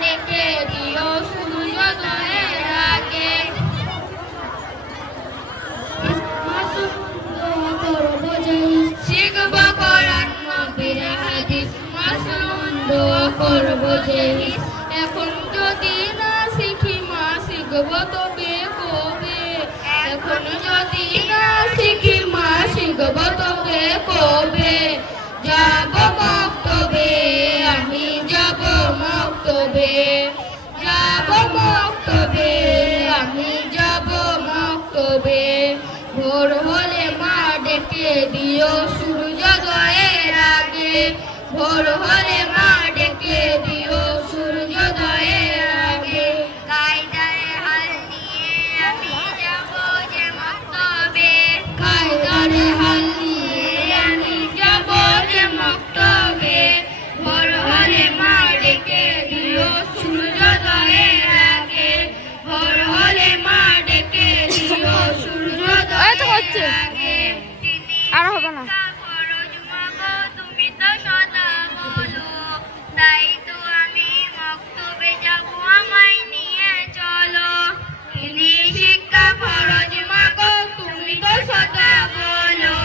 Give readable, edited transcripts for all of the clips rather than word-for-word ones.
ডেকে দিও সূর্যোদয়ের আগে। শিখব কোরআন নবীর হাদিস, মাসুম দোয়া করব যে হিস। এখন যদি না শিখি মা শিখব তবে কবে, এখন যদি না শিখি মা শিখব তবে কবে। যাব মক্তবে আমি যাব মক্তবে, যাব মক্তবে আমি যাব মক্তবে। ভোর হলে মা ডেকে দিও সূর্যোদয়ের আগে, ভোর হলে মা ডেকে দিও সূর্যোদয়ের আগে। কায়দারে হাল নিয়ে আমি যাব যে মক্তবে, কায়দারে হাল নিয়ে আমি যাব যে মক্তবে। ভোর হলে মা ডেকে দিও সূর্যোদয়ের আগে, ভোর হলে মা ডেকে দিও সূর্যোদয়ের আগে। আর হবে না। তুমি তো সদা বলো, তাই তো আমি মক্তবে যাব, আমায় নিয়ে চলো। তিনি শিক্ষা ফরজ মাগো, তুমি তো সদা বলো,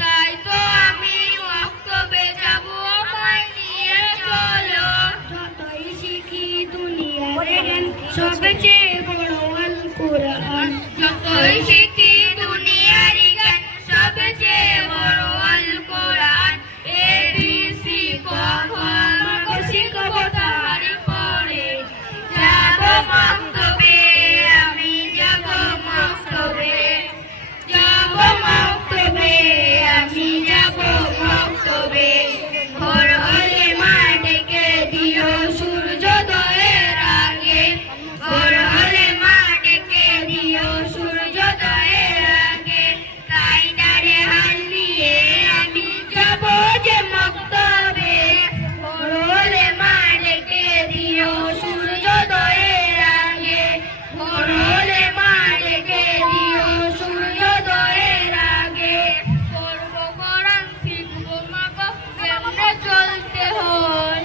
তাই তো আমি মক্তবে যাব, আমায় নিয়ে চলো। যতই শিখি দুনিয়ার জ্ঞান, সবচেয়ে বড় আল কোরআন। যতই শিখি দুনিয়ার জ্ঞান, সবচেয়ে বড় আল কোরআন। ABC ক খ মাগো শিখব তাহারি পরে, যাব মক্তবে আমি যাব মক্তবে, যাব মক্তবে আমি যাব মক্তবে। ভোর হলে মা ডেকে দিও সূর্যোদয়ের আগে, ভোর হলে মা ডেকে দিও সূর্যোদয়ের আগে। কায়দারে হাল নিয়ে আমি যাব যে মক্তবে, ভোর হলে মা ডেকে দিও সূর্যোদয়ের আগে, ভোর হলে মা ডেকে দিও সূর্যোদয়ের আগে। পড়বো কোরআন শিখবো মাগো, কেমনে চলতে হয়,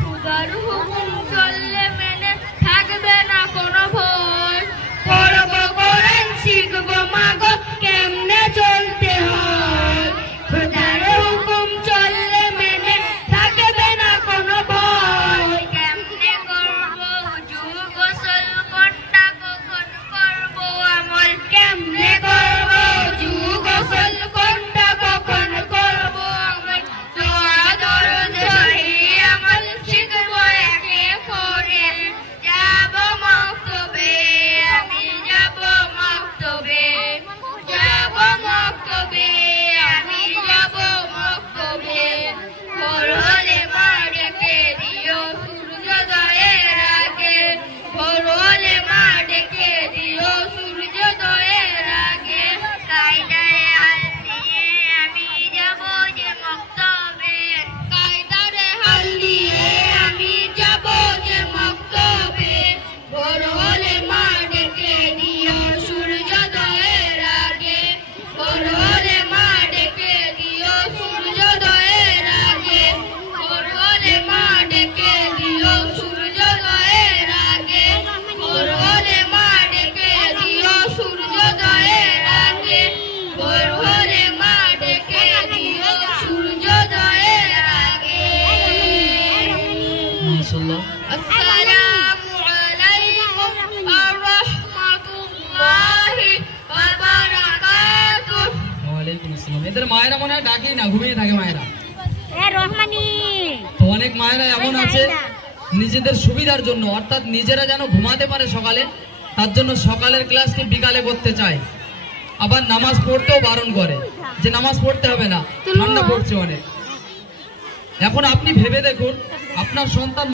খুদার হুকুম চললে মেনে থাকবে না কোনো ভয়। পড়বো কোরআন শিখবো মাগো, কেমনে চলতে হয়, খুদার হুকুম চললে মেনে থাকবে না কোনো ভয়। কেমনে করবো উজু গোসল, কোনটা কখন করবো আমল, কেমনে করবো উজু গোসল, কোনটা কখন করবো আমল। দোয়া দরুদ সহি আমল শিখবো একে করে, যাব মক্তবে আমি যাব মক্তবে, যাব মক্তবে আমি যাব মক্তবে। ভোর হলে মা ডেকে দিও সূর্যোদয়ের আগে, ভোর হলে মা ডেকে দিও সূর্যোদয়ের আগে। কায়দারে হাল নিয়ে আমি যাব যে মক্তবে, কায়দারে হাল নিয়ে আমি যাব যে মক্তবে। ভোর হলে মা ডেকে দিও সূর্যোদয়ের আগে, ভোর হলে মা ডেকে দিও সূর্যোদয়ের আগে, ভোর হলে মা ডেকে দিও সূর্যোদয়ের আগে, ভোর হলে মা ডেকে দিও সূর্যোদয়ের আগে, ভোর হলে মা ডেকে দিও সূর্যোদয়ের আগে। মাশাআল্লাহ। আসসালামু আলাইকুম ওয়া রাহমাতুল্লাহি ওয়া বারাকাতুহু। ওয়ালাইকুম আসসালাম। এদের মায়েরা মনে হয় ডাকেই না, ঘুমিয়ে থাকে মায়েরা। রহমানি তো অনেক মায়েরা এমন আছে নিজেদের সুবিধার জন্য, অর্থাৎ নিজেরা যেন ঘুমাতে পারে সকালে, তার জন্য সকালের ক্লাসকে বিকালে করতে চায়, আবার নামাজ পড়তেও বারণ করে যে নামাজ পড়তে হবে না, ঠান্ডা পড়ছে অনেক। এখন আপনি ভেবে দেখুন আপনার সন্তান